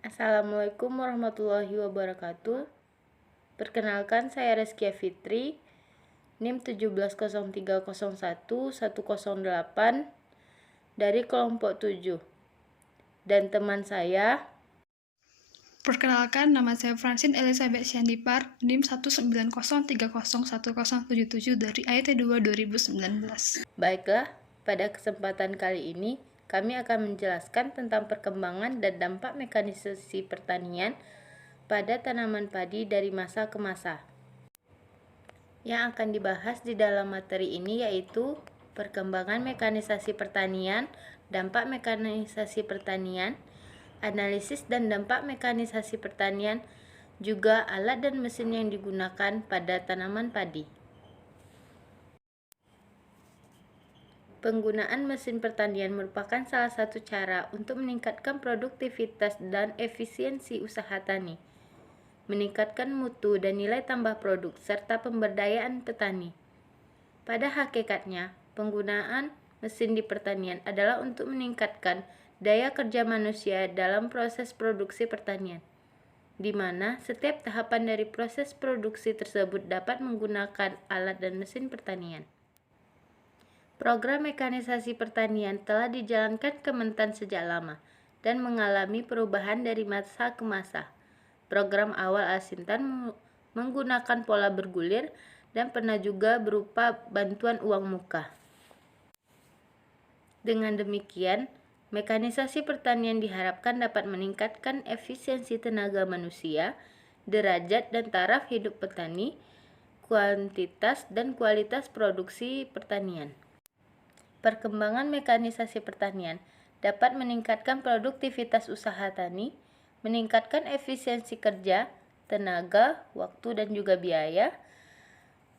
Assalamualaikum warahmatullahi wabarakatuh. Perkenalkan, saya Rezkia Fitri, NIM 170301108 dari kelompok 7. Dan teman saya, Perkenalkan, nama saya Francine Elizabeth Syandipar, NIM 190301077 dari IT2 2019. baiklah, pada kesempatan kali ini kami akan menjelaskan tentang perkembangan dan dampak mekanisasi pertanian pada tanaman padi dari masa ke masa. Yang akan dibahas di dalam materi ini yaitu perkembangan mekanisasi pertanian, dampak mekanisasi pertanian, analisis dan dampak mekanisasi pertanian, juga alat dan mesin yang digunakan pada tanaman padi. Penggunaan mesin pertanian merupakan salah satu cara untuk meningkatkan produktivitas dan efisiensi usaha tani, meningkatkan mutu dan nilai tambah produk, serta pemberdayaan petani. Pada hakikatnya, penggunaan mesin di pertanian adalah untuk meningkatkan daya kerja manusia dalam proses produksi pertanian, di mana setiap tahapan dari proses produksi tersebut dapat menggunakan alat dan mesin pertanian. Program mekanisasi pertanian telah dijalankan Kementan sejak lama dan mengalami perubahan dari masa ke masa. Program awal Al-Sintan menggunakan pola bergulir dan pernah juga berupa bantuan uang muka. Dengan demikian, mekanisasi pertanian diharapkan dapat meningkatkan efisiensi tenaga manusia, derajat dan taraf hidup petani, kuantitas dan kualitas produksi pertanian. Perkembangan mekanisasi pertanian dapat meningkatkan produktivitas usaha tani, meningkatkan efisiensi kerja, tenaga, waktu dan juga biaya,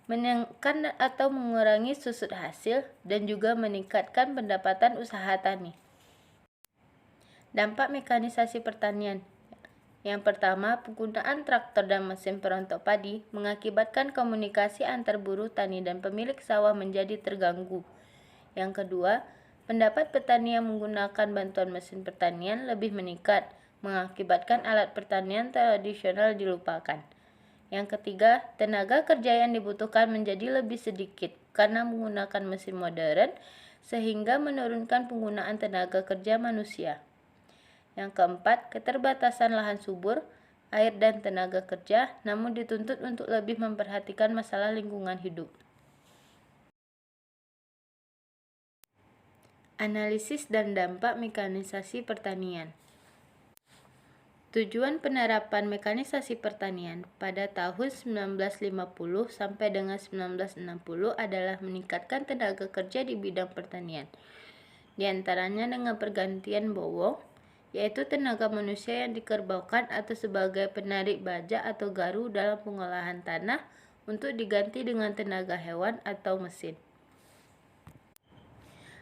menekan atau mengurangi susut hasil, dan juga meningkatkan pendapatan usaha tani. Dampak mekanisasi pertanian. Yang pertama, penggunaan traktor dan mesin perontok padi mengakibatkan komunikasi antar buruh tani dan pemilik sawah menjadi terganggu. Yang kedua, pendapat petani yang menggunakan bantuan mesin pertanian lebih meningkat, mengakibatkan alat pertanian tradisional dilupakan. Yang ketiga, tenaga kerja yang dibutuhkan menjadi lebih sedikit karena menggunakan mesin modern, sehingga menurunkan penggunaan tenaga kerja manusia. Yang keempat, keterbatasan lahan subur, air dan tenaga kerja, namun dituntut untuk lebih memperhatikan masalah lingkungan hidup. Analisis dan dampak mekanisasi pertanian. Tujuan penerapan mekanisasi pertanian pada tahun 1950 sampai dengan 1960 adalah meningkatkan tenaga kerja di bidang pertanian. Di antaranya dengan pergantian bowong, yaitu tenaga manusia yang dikerbaukan atau sebagai penarik baja atau garu dalam pengolahan tanah, untuk diganti dengan tenaga hewan atau mesin.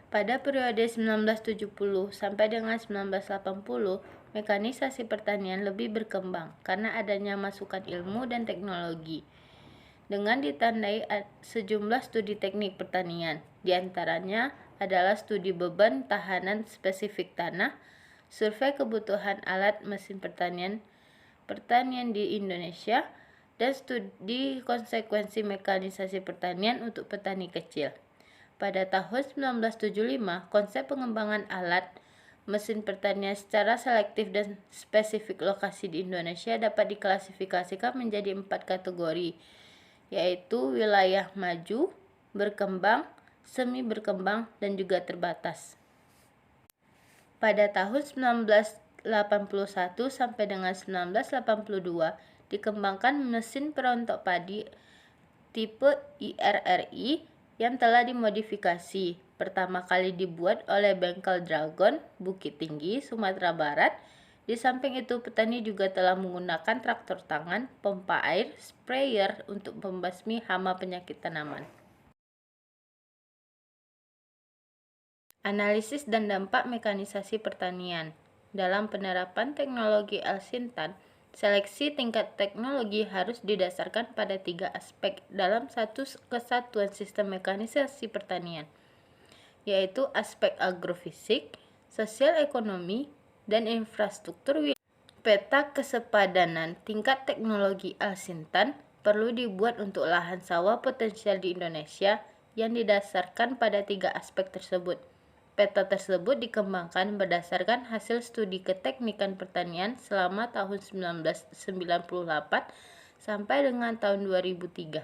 Pada periode 1970 sampai dengan 1980, mekanisasi pertanian lebih berkembang karena adanya masukan ilmu dan teknologi, dengan ditandai sejumlah studi teknik pertanian. Di antaranya adalah studi beban tahanan spesifik tanah, survei kebutuhan alat mesin pertanian di Indonesia, dan studi konsekuensi mekanisasi pertanian untuk petani kecil. Pada tahun 1975, konsep pengembangan alat mesin pertanian secara selektif dan spesifik lokasi di Indonesia dapat diklasifikasikan menjadi 4 kategori, yaitu wilayah maju, berkembang, semi berkembang, dan juga terbatas. Pada tahun 1981 sampai dengan 1982, dikembangkan mesin perontok padi tipe IRRI yang telah dimodifikasi. Pertama kali dibuat oleh Bengkel Dragon, Bukit Tinggi, Sumatera Barat. Di samping itu, petani juga telah menggunakan traktor tangan, pompa air, sprayer untuk membasmi hama penyakit tanaman. Analisis dan dampak mekanisasi pertanian. Dalam penerapan teknologi Al-Sintan, seleksi tingkat teknologi harus didasarkan pada 3 aspek dalam satu kesatuan sistem mekanisasi pertanian, yaitu aspek agrofisik, sosial ekonomi, dan infrastruktur wilayah. Peta kesepadanan tingkat teknologi Al-Sintan perlu dibuat untuk lahan sawah potensial di Indonesia yang didasarkan pada 3 aspek tersebut. Peta tersebut dikembangkan berdasarkan hasil studi keteknikan pertanian selama tahun 1998 sampai dengan tahun 2003.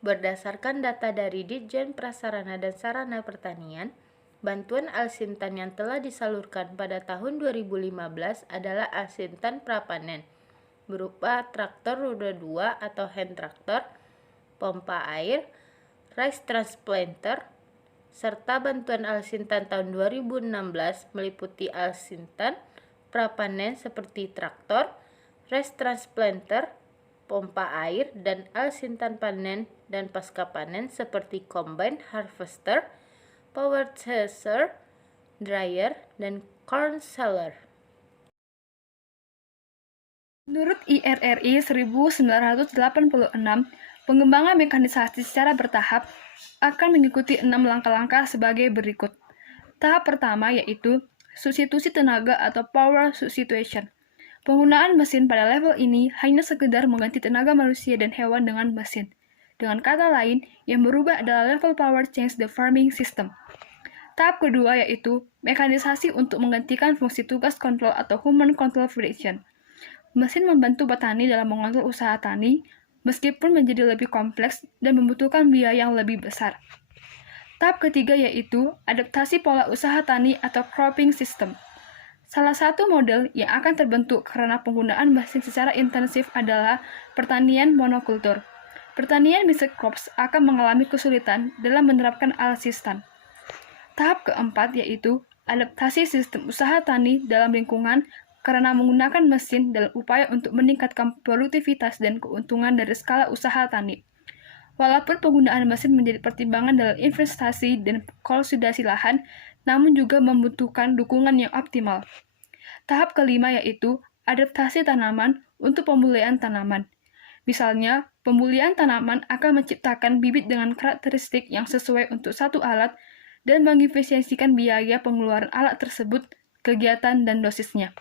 Berdasarkan data dari Ditjen Prasarana dan Sarana Pertanian, bantuan Al-Sintan yang telah disalurkan pada tahun 2015 adalah Al-Sintan prapanen, berupa traktor roda 2 atau hand traktor, pompa air, rice transplanter, serta bantuan Al-Sintan tahun 2016 meliputi Al-Sintan prapanen seperti traktor, rice transplanter, pompa air, dan Al-Sintan panen dan pasca panen seperti combine harvester, power thresher, dryer, dan corn sheller. Menurut IRRI 1986, pengembangan mekanisasi secara bertahap akan mengikuti 6 langkah-langkah sebagai berikut. Tahap pertama yaitu substitusi tenaga atau power substitution. Penggunaan mesin pada level ini hanya sekedar mengganti tenaga manusia dan hewan dengan mesin. Dengan kata lain, yang berubah adalah level power change the farming system. Tahap kedua yaitu mekanisasi untuk menggantikan fungsi tugas kontrol atau human control function. Mesin membantu petani dalam mengontrol usaha tani, meskipun menjadi lebih kompleks dan membutuhkan biaya yang lebih besar. Tahap ketiga yaitu adaptasi pola usaha tani atau cropping system. Salah satu model yang akan terbentuk karena penggunaan mesin secara intensif adalah pertanian monokultur. Pertanian mixed crops akan mengalami kesulitan dalam menerapkan Al-Sintan. Tahap keempat yaitu adaptasi sistem usaha tani dalam lingkungan karena menggunakan mesin dalam upaya untuk meningkatkan produktivitas dan keuntungan dari skala usaha tani. Walaupun penggunaan mesin menjadi pertimbangan dalam investasi dan konsolidasi lahan, namun juga membutuhkan dukungan yang optimal. Tahap kelima yaitu adaptasi tanaman untuk pemulihan tanaman. Misalnya, pemulihan tanaman akan menciptakan bibit dengan karakteristik yang sesuai untuk satu alat dan mengefisiensikan biaya pengeluaran alat tersebut, kegiatan, dan dosisnya.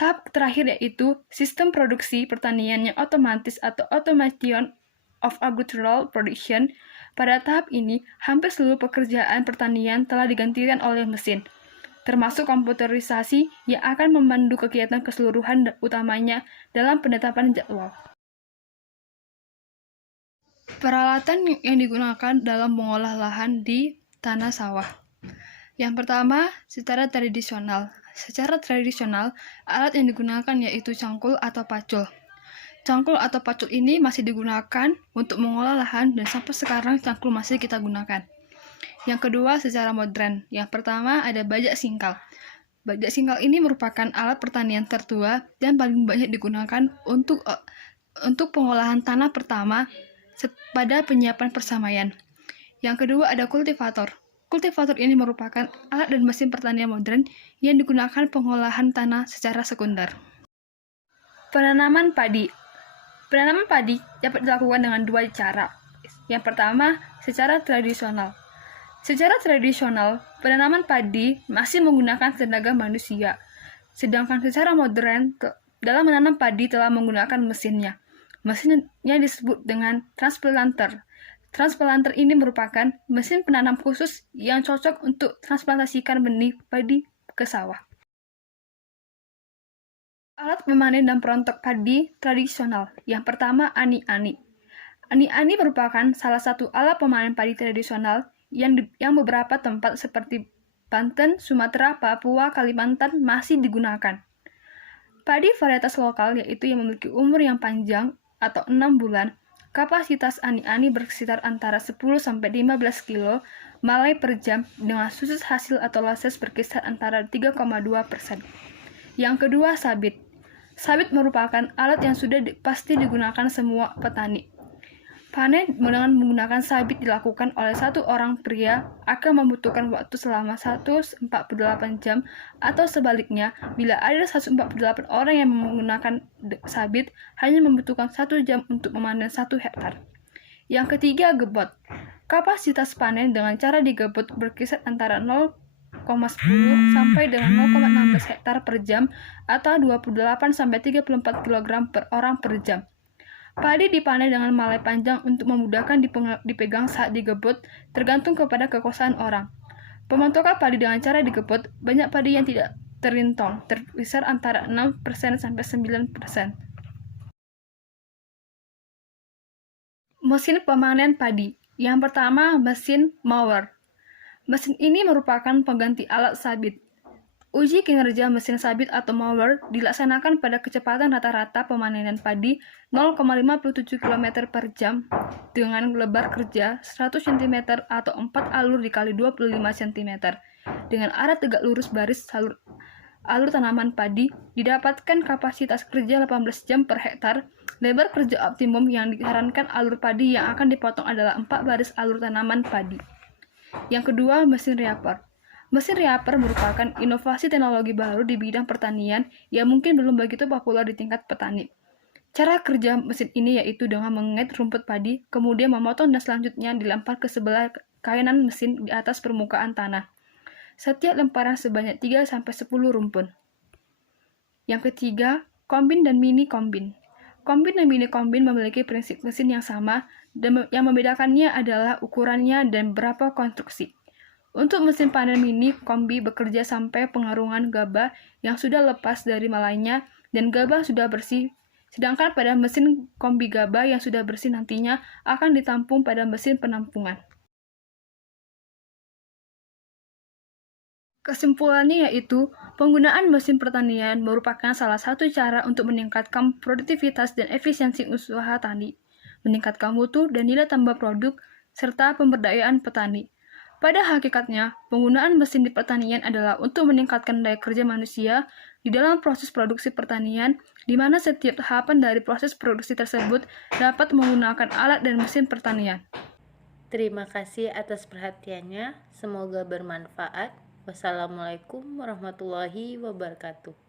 Tahap terakhir yaitu sistem produksi pertanian yang otomatis atau automation of agricultural production. Pada tahap ini, hampir seluruh pekerjaan pertanian telah digantikan oleh mesin, termasuk komputerisasi yang akan memandu kegiatan keseluruhan utamanya dalam penetapan jadwal. Peralatan yang digunakan dalam mengolah lahan di tanah sawah. Yang pertama, secara tradisional. Secara tradisional, alat yang digunakan yaitu cangkul atau pacul. Cangkul atau pacul ini masih digunakan untuk mengolah lahan dan sampai sekarang cangkul masih kita gunakan. Yang kedua, secara modern. Yang pertama ada bajak singkal. Bajak singkal ini merupakan alat pertanian tertua dan paling banyak digunakan untuk pengolahan tanah pertama pada penyiapan persamaian. Yang kedua ada kultivator. Kultivator ini merupakan alat dan mesin pertanian modern yang digunakan pengolahan tanah secara sekunder. Penanaman padi. Penanaman padi dapat dilakukan dengan dua cara. Yang pertama, secara tradisional. Secara tradisional, penanaman padi masih menggunakan tenaga manusia, sedangkan secara modern dalam menanam padi telah menggunakan mesinnya. Mesinnya disebut dengan transplanter. Transplanter ini merupakan mesin penanam khusus yang cocok untuk transplantasikan benih padi ke sawah. Alat memanen dan perontok padi tradisional. Yang pertama, ani-ani. Ani-ani merupakan salah satu alat pemanen padi tradisional yang beberapa tempat seperti Banten, Sumatera, Papua, Kalimantan masih digunakan. Padi varietas lokal yaitu yang memiliki umur yang panjang atau 6 bulan. Kapasitas ani-ani berkisar antara 10-15 kilo malai per jam dengan susus hasil atau loses berkisar antara 3,2%. Yang kedua, sabit. Sabit merupakan alat yang sudah pasti digunakan semua petani. Panen dengan menggunakan sabit dilakukan oleh satu orang pria akan membutuhkan waktu selama 148 jam atau sebaliknya, bila ada 148 orang yang menggunakan sabit, hanya membutuhkan 1 jam untuk memanen 1 hektar. Yang ketiga, gebot. Kapasitas panen dengan cara digebot berkisar antara 0,5 sampai dengan 0,16 hektar per jam atau 28 sampai 34 kg per orang per jam. Padi dipanen dengan malai panjang untuk memudahkan dipegang saat digebut, tergantung kepada kekuasaan orang. Pemontokan padi dengan cara digebut, banyak padi yang tidak terintong, terpisah antara 6% sampai 9%. Mesin pemanen padi. Yang pertama, mesin mower. Mesin ini merupakan pengganti alat sabit. Uji kinerja mesin sabit atau mower dilaksanakan pada kecepatan rata-rata pemanenan padi 0,57 km per jam dengan lebar kerja 100 cm atau 4 alur dikali 25 cm. Dengan arah tegak lurus baris alur tanaman padi, didapatkan kapasitas kerja 18 jam per hektar. Lebar kerja optimum yang disarankan alur padi yang akan dipotong adalah 4 baris alur tanaman padi. Yang kedua, mesin reaper. Mesin reaper merupakan inovasi teknologi baru di bidang pertanian yang mungkin belum begitu populer di tingkat petani. Cara kerja mesin ini yaitu dengan mengait rumput padi, kemudian memotong dan selanjutnya dilempar ke sebelah kanan mesin di atas permukaan tanah. Setiap lemparan sebanyak 3-10 rumpun. Yang ketiga, kombin dan mini kombin. Kombin dan mini kombin memiliki prinsip mesin yang sama, dan yang membedakannya adalah ukurannya dan beberapa konstruksi. Untuk mesin panen mini kombi bekerja sampai pengarungan gabah yang sudah lepas dari malainya dan gabah sudah bersih, sedangkan pada mesin kombi gabah yang sudah bersih nantinya akan ditampung pada mesin penampungan. Kesimpulannya yaitu, penggunaan mesin pertanian merupakan salah satu cara untuk meningkatkan produktivitas dan efisiensi usaha tani, meningkatkan mutu dan nilai tambah produk, serta pemberdayaan petani. Pada hakikatnya, penggunaan mesin di pertanian adalah untuk meningkatkan daya kerja manusia di dalam proses produksi pertanian, di mana setiap tahapan dari proses produksi tersebut dapat menggunakan alat dan mesin pertanian. Terima kasih atas perhatiannya. Semoga bermanfaat. Wassalamualaikum warahmatullahi wabarakatuh.